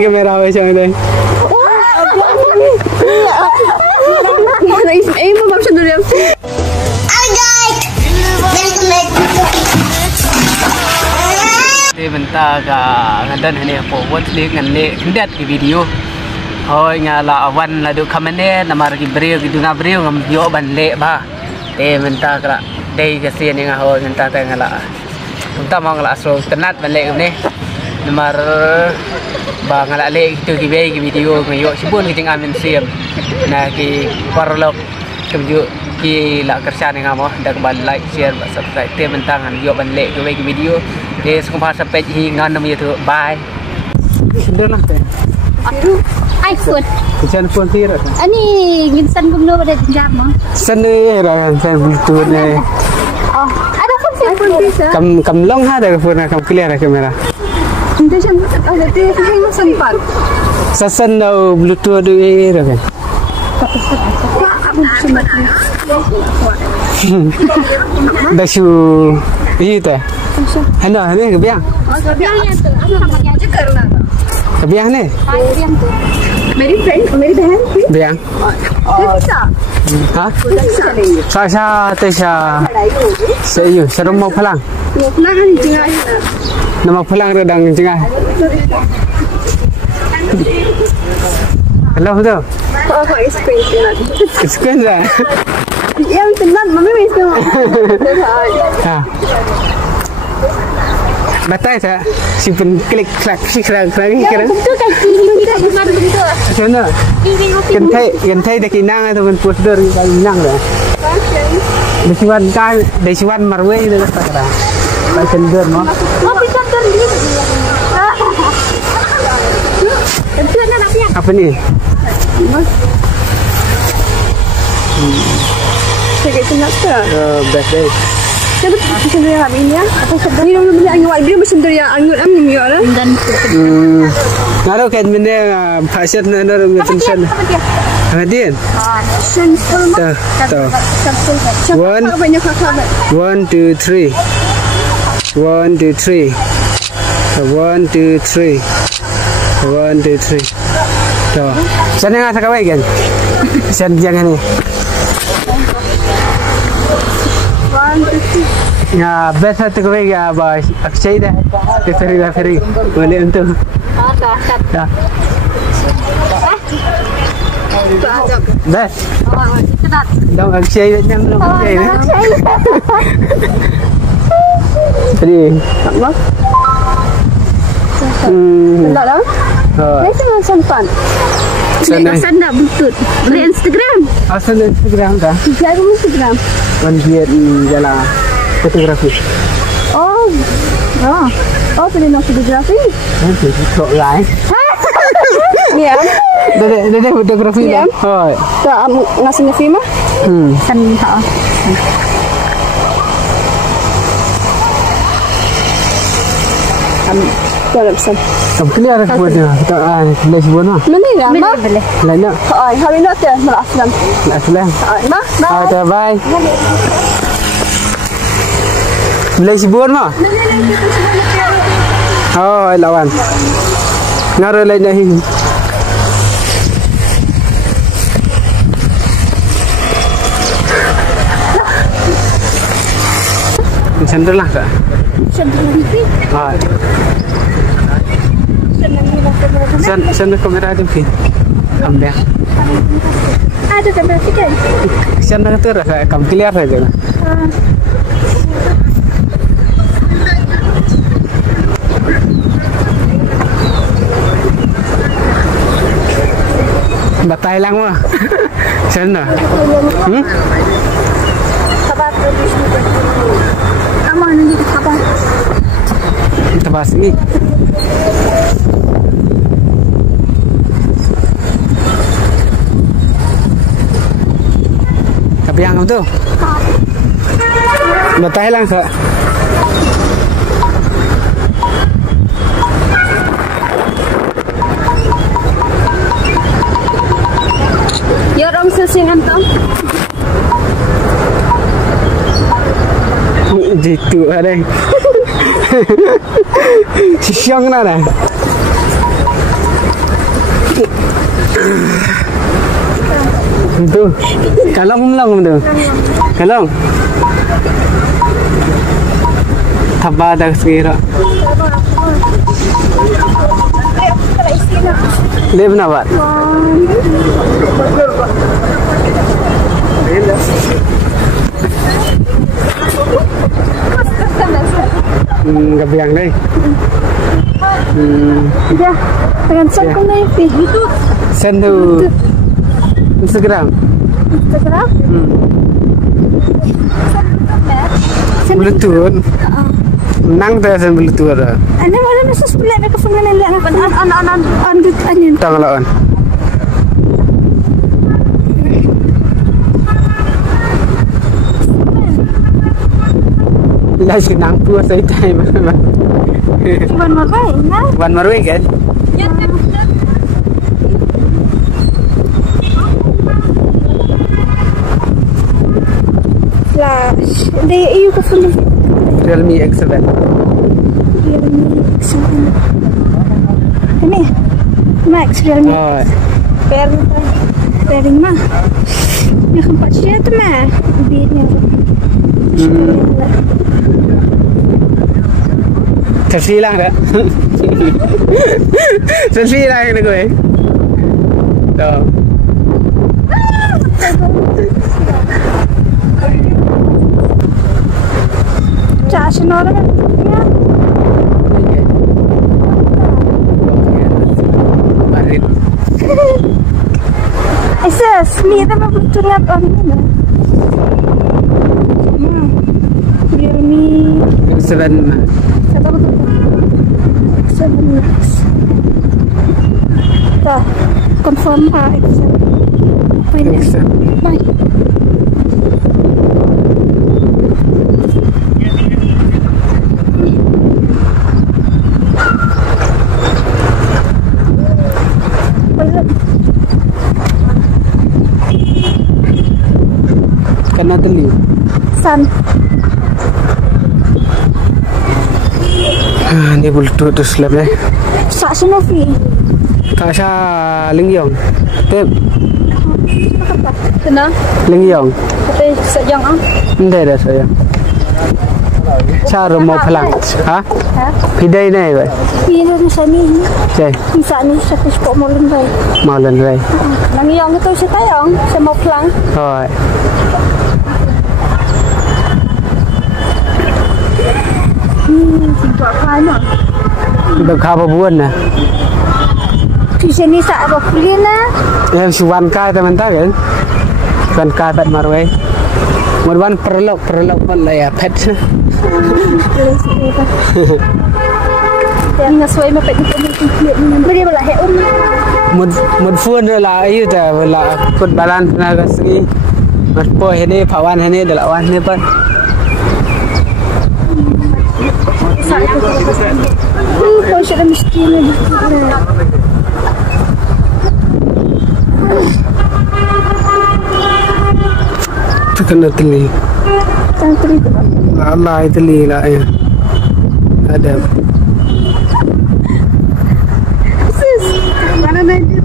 Camera về chơi đây. Em mau bấm dulu. Di bentar ka ngadan ini forward link ngane kendat di video. Hoi ngala awan la du kamane namar ki brio ki duna brio ngam yo ban le ba. Bentar ka dei ka sien nga hoi bentar ta ngala. Kita mau ngala asro tenat ban le ngam namar ba ngala le itu ki be ki video ngayo sibun ki jangan mensiam. Nah ki parlok tunjuk ki la kerja ni ngamo dak ban like share subscribe te bentangan yo ban le ki be ki video. Dia suka bahasa page hingga nama YouTube. Bye. Sudah lah teh. iPhone. Kesan phone tiada. Ani ginsan gumno pada jam mah. Sen ni lah sen Bluetooth ni. Oh, ada phone bisa. Kam long ada phone kam clear kamera. Itu yang ada tu yang sempat. Sasan dah Bluetooth ni kan. Dah syu itu. Hana ni kebiang. Oh, kebiangnya tu. Namanya je kerana. Kebiang ni. Kebiang tu. Meri friend, meri बहन. Biang. Bisa. Ha? Sasha Tesha. Sayu, serum mau pulang. Mau pulang ni tinggal. Nama pulang redang tinggal. Hello tu. Oh, kau explain. Explain dah. Yang tenang, mami mesti. Ha. Batai tak? Simpan klik klik klik lagi kira. Bentuk kaki kita bukan bentuk. Macam mana? Kentai dah kinang atau pun poster kita kinang dah. Desiwan kan, desiwan marwe itu apa kira? Baik sender no. Oh, bisa terlihat. Bentuk mana nak Apa ni? Saya sengaja. Best day. Tapi sebenarnya ini ya, apa sebenarnya orang beli angin wajib macam tu yang angin am ni ya lah. Dan. Naruh kan benda pasien naruh macam sana. Hadian. Simple mah. Tahu. Banyak kakak. 1, 2, 3. 1, 2, 3. 1, 2, 3. 1, 2, 3. Tahu. Sana nggak sakawai kan? Sana jangan ni. Ya, best tu kau ya, bos. Aku cai dah. Kita ferry boleh untuk. Ya. Best. Dah aku cai dah belum cai ni. Jadi, apa? Tak lah. Ini semua sempat. Asal nak butut. Beli Instagram. Asal Instagram dah. Saya Instagram. Dia jalan fotografi. Oh, oh, tu dia nak fotografi. Nanti kau lain. Ya. Dia fotografi ya. Oh. Tak ngasih film mah? Kan tak. Kalau pesan. Kamu clear ada buat dia. Kita boleh sebut mah. Mana ya? Boleh. Lainnya. Oh, hari nak dia nak aslam. Aslam. Mah, bye. Bye. Boleh sebut mah. Oh, lawan. Ngaruh lain dah ini. Cendera lah tak? Cendera ni. Ah. Cendera kamera ada mungkin. Ambil. Ada kamera sikit. Cendera tu rasa kam clear saja. Batai lang mo. Sana. Sabar terus. Kamu nanti sabar. Tabas ni. Kapiang tu. Batai lang sa. Ya orang sesingan tu. Jitu ada. Si siang na. Tuh. Kalong tuh. Kalong. Thapa dak sekira. Live na ba? Gabiang đây. Dah, dengan sen kau naik itu. Sen tu Instagram. Instagram? Bluetooth. Nang tu sen Bluetooth ada. Anda mana masa sebelah mereka pengen lihat on onion. Tang lawan. Là sự nắng tua xây tay mà One more way, nah? One more way kan? Flash. Det är ju på full. Realme X7. Realme X7. Ini Max Realme. Rồi. Pairing mah. Yang keempat dia tu mah. Biarnya. Selfie lang đó. Selfie lang nè người. Đó. Charge nó đó. Barit. Isa, smida pa betul on ini. Realme X7. Satu betul. X7 Max. Dah, confirm X7. X7. Bye. Kena teli. Sun. Ni Bluetooth tu slap deh. Sak Sanofi. Tasha Lingyong. Tep. Kena? Lingyong. Tapi sejang ah. Đây là sao? Sao rồi một phlang? Hả? Hả? Thì đây này vậy. Pin ni sa ni. Đây. Sa ni sa sport mo lang bay. Mau lần đây. Nang yang itu sa tayong sa mo plan. Rồi. Buat mana? Được khá bao buồn nè. Di sini sa apa pulih na? Yang si Wan Kai teman tak kan? Wan Kai pat marway. Wan perlok pun lah ya pet. Yang ngasoi ma pet ni beri bala he Một phun rồi là ấy là cột balan là cái gì. Một po ini pawan ini adalah wan ini pan. Kau sudah mesti ni. Tu kena teli. Tantri tu. Allah teli lah ya. Ada. Sis, mana nanti?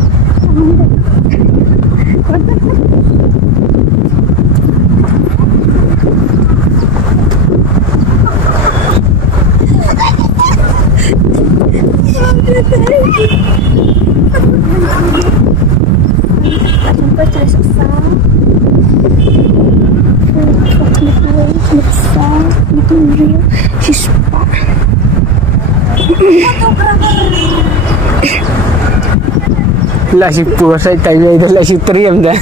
Sampai terasa. Là si pua sai tay đây là si triêm đấy.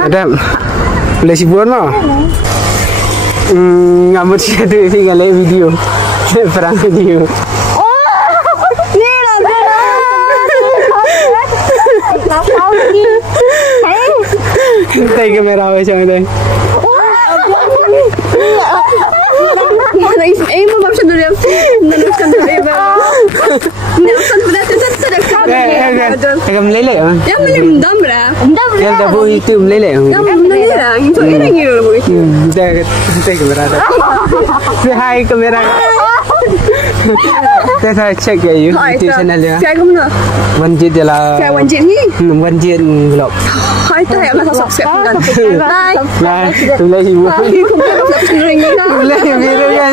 Ada. Boleh si buan mah. Ngamut si tu tinggal lihat video. Perang video. Tay kamera macam ni. Ini mau macam tu dia. Nanti dulu. Nanti pada tu sudah kau. Agam lele ah. Ya mana mendam dah. Yang dah boleh itu lele. Yang mana dah? Itu ini ngiru boleh. Dah kamera dah. Say hi kamera. Saya check ya YouTube channel ya. Saya kamu nak. Wanjit je lah. Saya wanjit ni. Wanjit vlog. Hai tu yang nak subscribe kan. Bye. Nah, tu lah ibu. Aku nak subscribe kan. Tu lah ibu kan.